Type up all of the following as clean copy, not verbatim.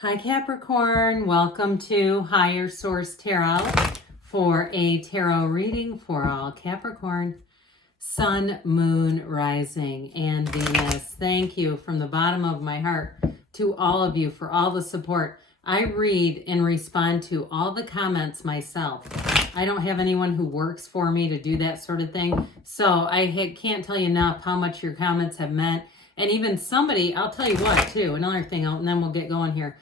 Hi Capricorn, welcome to Higher Source Tarot for a tarot reading for all Capricorn, Sun, Moon, Rising, and Venus. Thank you from the bottom of my heart to all of you for all the support. I read and respond to all the comments myself. I don't have anyone who works for me to do that sort of thing, so I can't tell you enough how much your comments have meant. And even somebody, I'll tell you what too, another thing, and then we'll get going here.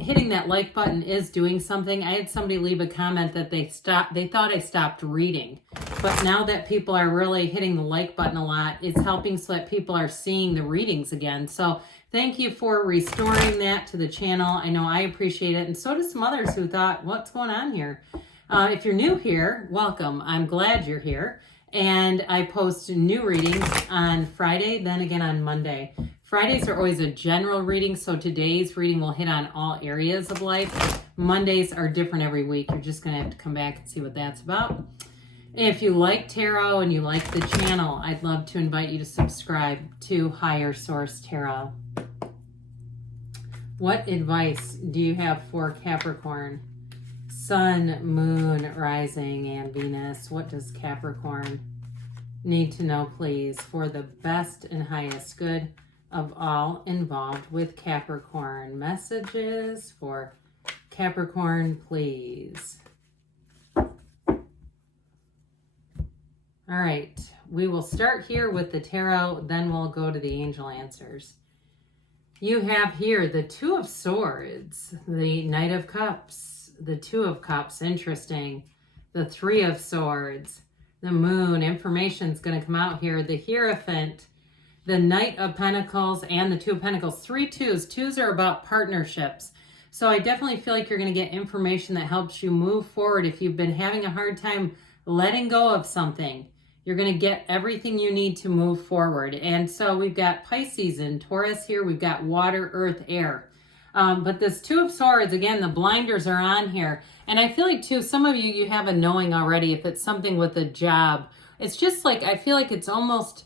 Hitting that like button is doing something. I had somebody leave a comment that they thought I stopped reading. But now that people are really hitting the like button a lot, it's helping so that people are seeing the readings again. So thank you for restoring that to the channel. I know I appreciate it. And so do some others who thought, what's going on here? If you're new here, welcome. I'm glad you're here. And I post new readings on Friday, then again on Monday. Fridays are always a general reading, so today's reading will hit on all areas of life. Mondays are different every week. You're just going to have to come back and see what that's about. If you like tarot and you like the channel, I'd love to invite you to subscribe to Higher Source Tarot. What advice do you have for Capricorn? Sun, Moon, Rising, and Venus. What does Capricorn need to know, please, for the best and highest good of all involved with Capricorn? Messages for Capricorn, please. All right, we will start here with the tarot, then we'll go to the angel answers. You have here the Two of Swords, the Knight of Cups, the Two of Cups, interesting, the Three of Swords, the Moon, information's going to come out here, the Hierophant, the Knight of Pentacles, and the Two of Pentacles. 3 twos. Twos are about partnerships. So I definitely feel like you're going to get information that helps you move forward. If you've been having a hard time letting go of something, you're going to get everything you need to move forward. And so we've got Pisces and Taurus here. We've got water, earth, air. But this Two of Swords, again, the blinders are on here. And I feel like, too, some of you have a knowing already if it's something with a job. It's just like, I feel like it's almost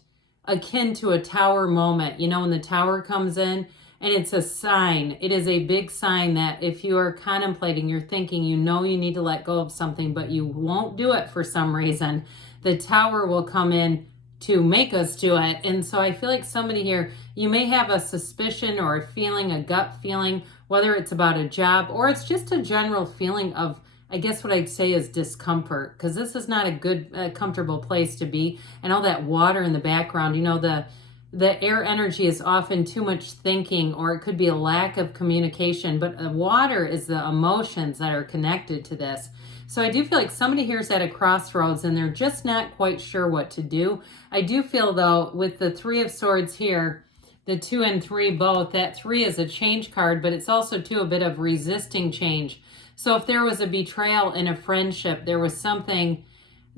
akin to a tower moment, you know, when the tower comes in and it's a sign. It is a big sign that if you are contemplating, you're thinking, you know, you need to let go of something, but you won't do it for some reason. The tower will come in to make us do it. And so I feel like somebody here, you may have a suspicion or a feeling, a gut feeling, whether it's about a job or it's just a general feeling of, I guess what I'd say is discomfort, because this is not a good, comfortable place to be. And all that water in the background, you know, the air energy is often too much thinking, or it could be a lack of communication, but water is the emotions that are connected to this. So I do feel like somebody here is at a crossroads and they're just not quite sure what to do. I do feel, though, with the Three of Swords here, the 2 and 3 both, that 3 is a change card, but it's also, too, a bit of resisting change. So if there was a betrayal in a friendship, there was something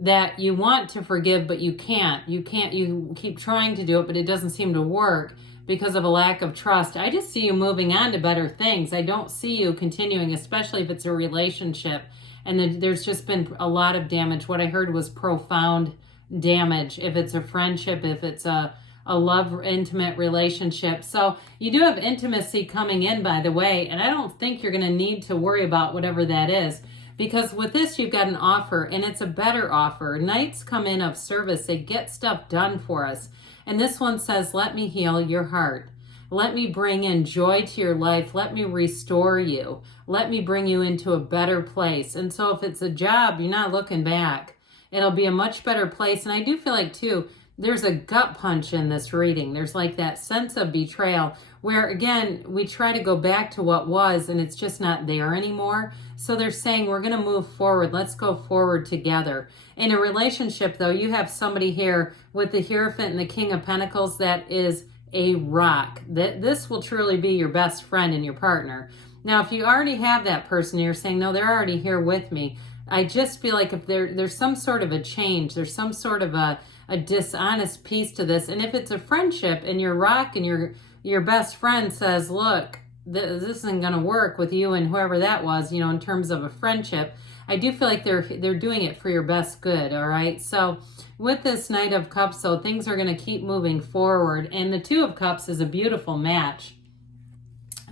that you want to forgive, but you can't. You keep trying to do it, but it doesn't seem to work because of a lack of trust. I just see you moving on to better things. I don't see you continuing, especially if it's a relationship. And there's just been a lot of damage. What I heard was profound damage. If it's a friendship, if it's a love, intimate relationship. So you do have intimacy coming in, by the way, and I don't think you're going to need to worry about whatever that is, because with this, you've got an offer, and it's a better offer. Knights come in of service. They get stuff done for us. And this one says, let me heal your heart. Let me bring in joy to your life. Let me restore you. Let me bring you into a better place. And so if it's a job, you're not looking back. It'll be a much better place. And I do feel like, too, there's a gut punch in this reading. There's like that sense of betrayal where, again, we try to go back to what was and it's just not there anymore. So they're saying, we're going to move forward. Let's go forward together. In a relationship, though, you have somebody here with the Hierophant and the King of Pentacles that is a rock. This will truly be your best friend and your partner. Now, if you already have that person, you're saying, no, they're already here with me. I just feel like if there's some sort of a change, there's some sort of a dishonest piece to this. And if it's a friendship and your rock and your best friend says, look, this isn't going to work with you and whoever that was, you know, in terms of a friendship, I do feel like they're doing it for your best good, all right? So with this Knight of Cups, so things are going to keep moving forward. And the Two of Cups is a beautiful match.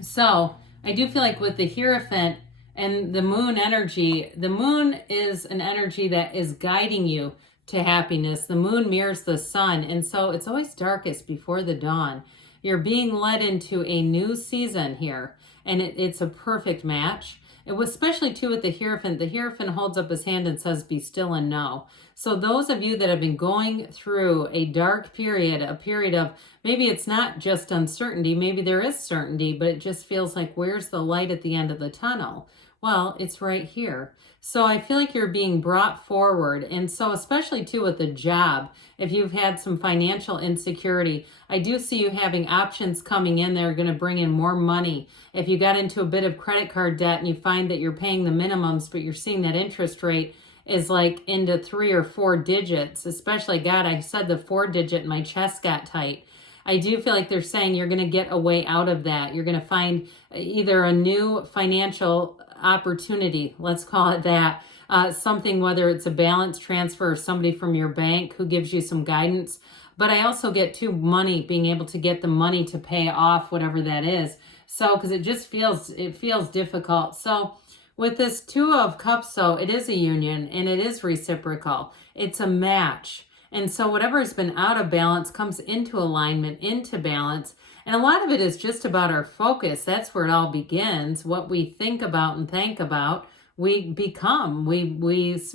So I do feel like with the Hierophant and the moon energy, the moon is an energy that is guiding you to happiness. The moon mirrors the sun, and so it's always darkest before the dawn. You're being led into a new season here, and it's a perfect match. It was especially too with the Hierophant. The Hierophant holds up his hand and says, be still and know. So those of you that have been going through a dark period, a period of maybe it's not just uncertainty, maybe there is certainty, but it just feels like where's the light at the end of the tunnel? Well, it's right here. So I feel like you're being brought forward. And so especially too with the job, if you've had some financial insecurity, I do see you having options coming in that are going to bring in more money. If you got into a bit of credit card debt and you find that you're paying the minimums, but you're seeing that interest rate is like into 3 or 4 digits, especially, God, I said the 4 digit and my chest got tight. I do feel like they're saying you're going to get a way out of that. You're going to find either a new financial opportunity, let's call it that, something, whether it's a balance transfer or somebody from your bank who gives you some guidance. But I also get too money, being able to get the money to pay off whatever that is. So, because it just feels difficult. So with this Two of Cups, though, it is a union and it is reciprocal. It's a match. And so whatever has been out of balance comes into alignment, into balance. And a lot of it is just about our focus. That's where it all begins. What we think about and think about, we become, we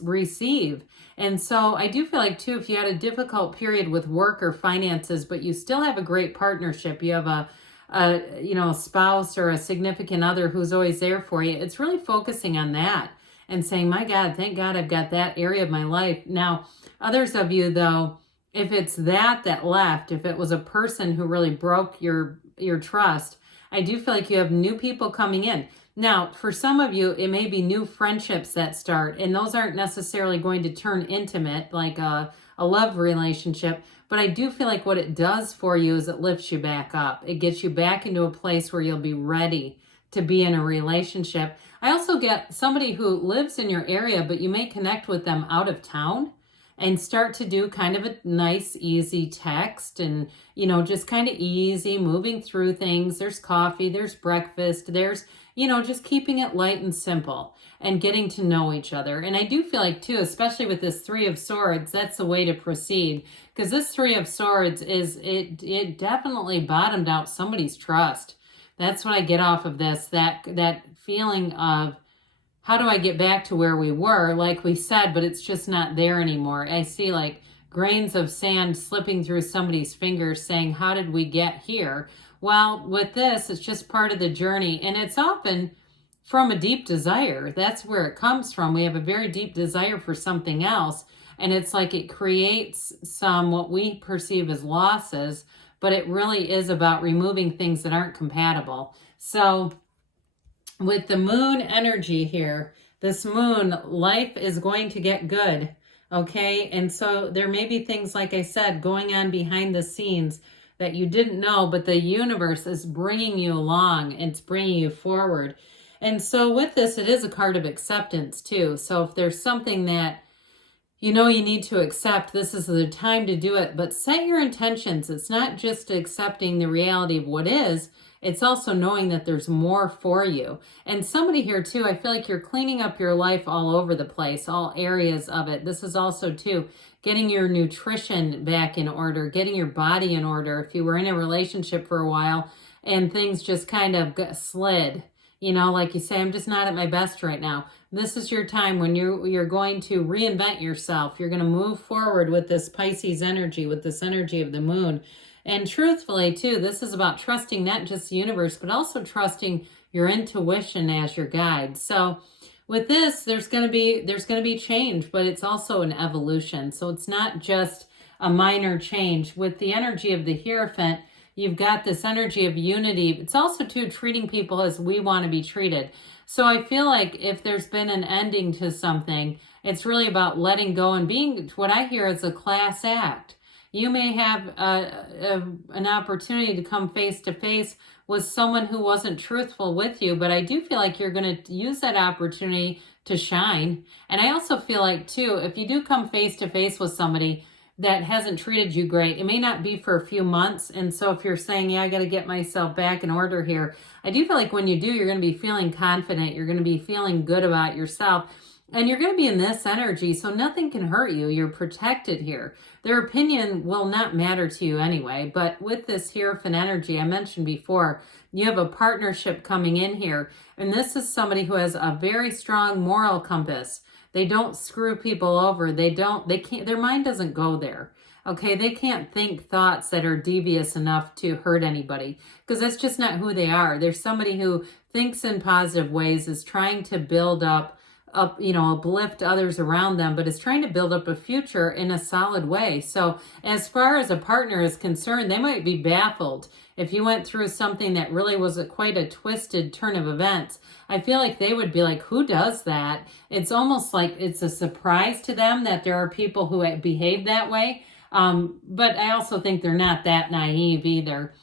receive. And so I do feel like, too, if you had a difficult period with work or finances, but you still have a great partnership, you have a spouse or a significant other who's always there for you, it's really focusing on that and saying, my God, thank God I've got that area of my life. Now, others of you, though, if it's that left, if it was a person who really broke your trust, I do feel like you have new people coming in. Now, for some of you, it may be new friendships that start, and those aren't necessarily going to turn intimate like a love relationship, but I do feel like what it does for you is it lifts you back up. It gets you back into a place where you'll be ready to be in a relationship. I also get somebody who lives in your area, but you may connect with them out of town and start to do kind of a nice, easy text and, just kind of easy, moving through things. There's coffee, there's breakfast, there's, just keeping it light and simple and getting to know each other. And I do feel like, too, especially with this Three of Swords, that's the way to proceed. Because this Three of Swords it definitely bottomed out somebody's trust. That's what I get off of this, that feeling of, how do I get back to where we were, like we said, but it's just not there anymore. I see like grains of sand slipping through somebody's fingers saying, how did we get here? Well, with this, it's just part of the journey. And it's often from a deep desire. That's where it comes from. We have a very deep desire for something else. And it's like it creates some what we perceive as losses, but it really is about removing things that aren't compatible. So with the moon energy here, this moon, life is going to get good, okay? And so there may be things, like I said, going on behind the scenes that you didn't know, but the universe is bringing you along. It's bringing you forward. And so with this, it is a card of acceptance too. So if there's something that you need to accept, this is the time to do it. But set your intentions. It's not just accepting the reality of what is, it's also knowing that there's more for you. And somebody here too, I feel like you're cleaning up your life all over the place, all areas of it. This is also too, getting your nutrition back in order, getting your body in order. If you were in a relationship for a while and things just kind of slid, like you say, I'm just not at my best right now. This is your time when you're going to reinvent yourself. You're going to move forward with this Pisces energy, with this energy of the moon. And truthfully, too, this is about trusting not just the universe, but also trusting your intuition as your guide. So with this, there's going to be change, but it's also an evolution. So it's not just a minor change. With the energy of the Hierophant, you've got this energy of unity. It's also, too, treating people as we want to be treated. So I feel like if there's been an ending to something, it's really about letting go and being, what I hear is a class act. You may have an opportunity to come face to face with someone who wasn't truthful with you, but I do feel like you're going to use that opportunity to shine. And I also feel like, too, if you do come face to face with somebody, that hasn't treated you great. It may not be for a few months. And so if you're saying, yeah, I got to get myself back in order here, I do feel like when you do, you're going to be feeling confident. You're going to be feeling good about yourself. And you're going to be in this energy, so nothing can hurt you. You're protected here. Their opinion will not matter to you anyway. But with this Hierophant energy, I mentioned before, you have a partnership coming in here. And this is somebody who has a very strong moral compass. They don't screw people over. They can't, their mind doesn't go there. Okay, they can't think thoughts that are devious enough to hurt anybody because that's just not who they are. They're somebody who thinks in positive ways, is trying to build up, uplift others around them, but is trying to build up a future in a solid way. So as far as a partner is concerned, they might be baffled. If you went through something that really was quite a twisted turn of events, I feel like they would be like, who does that? It's almost like it's a surprise to them that there are people who behave that way. But I also think they're not that naive either.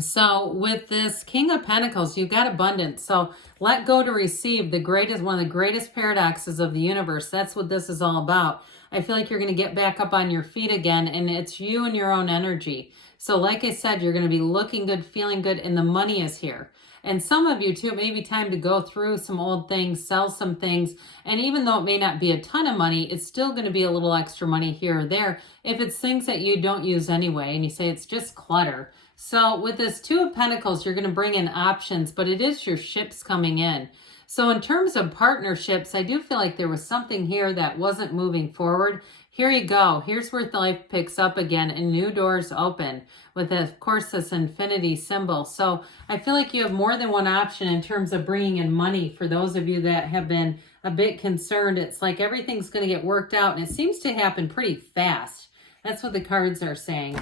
So with this King of Pentacles, you've got abundance. So let go to receive, one of the greatest paradoxes of the universe. That's what this is all about. I feel like you're going to get back up on your feet again, and it's you and your own energy. So like I said, you're going to be looking good, feeling good, and the money is here. And some of you too, it may be time to go through some old things, sell some things. And even though it may not be a ton of money, it's still going to be a little extra money here or there if it's things that you don't use anyway. And you say it's just clutter. So with this Two of Pentacles, you're going to bring in options, but it is your ships coming in. So in terms of partnerships, I do feel like there was something here that wasn't moving forward. Here you go. Here's where life picks up again and new doors open with, of course, this infinity symbol. So I feel like you have more than one option in terms of bringing in money. For those of you that have been a bit concerned, it's like everything's going to get worked out, and it seems to happen pretty fast. That's what the cards are saying.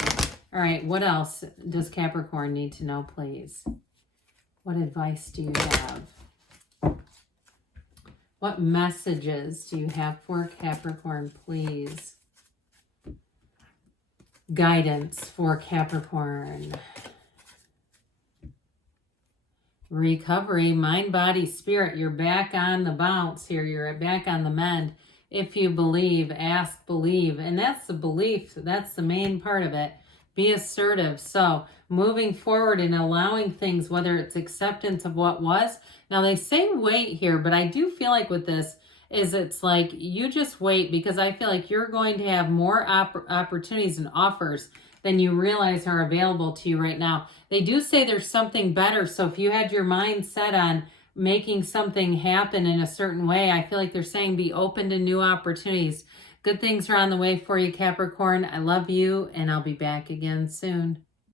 All right, what else does Capricorn need to know, please? What advice do you have? What messages do you have for Capricorn, please? Guidance for Capricorn. Recovery, mind, body, spirit. You're back on the bounce here. You're back on the mend. If you believe, ask, believe. And that's the belief. That's the main part of it. Be assertive. So moving forward and allowing things, whether it's acceptance of what was. Now they say wait here, but I do feel like with this is it's like you just wait, because I feel like you're going to have more opportunities and offers than you realize are available to you right now. They do say there's something better. So if you had your mind set on making something happen in a certain way, I feel like they're saying be open to new opportunities. Good things are on the way for you, Capricorn. I love you, and I'll be back again soon.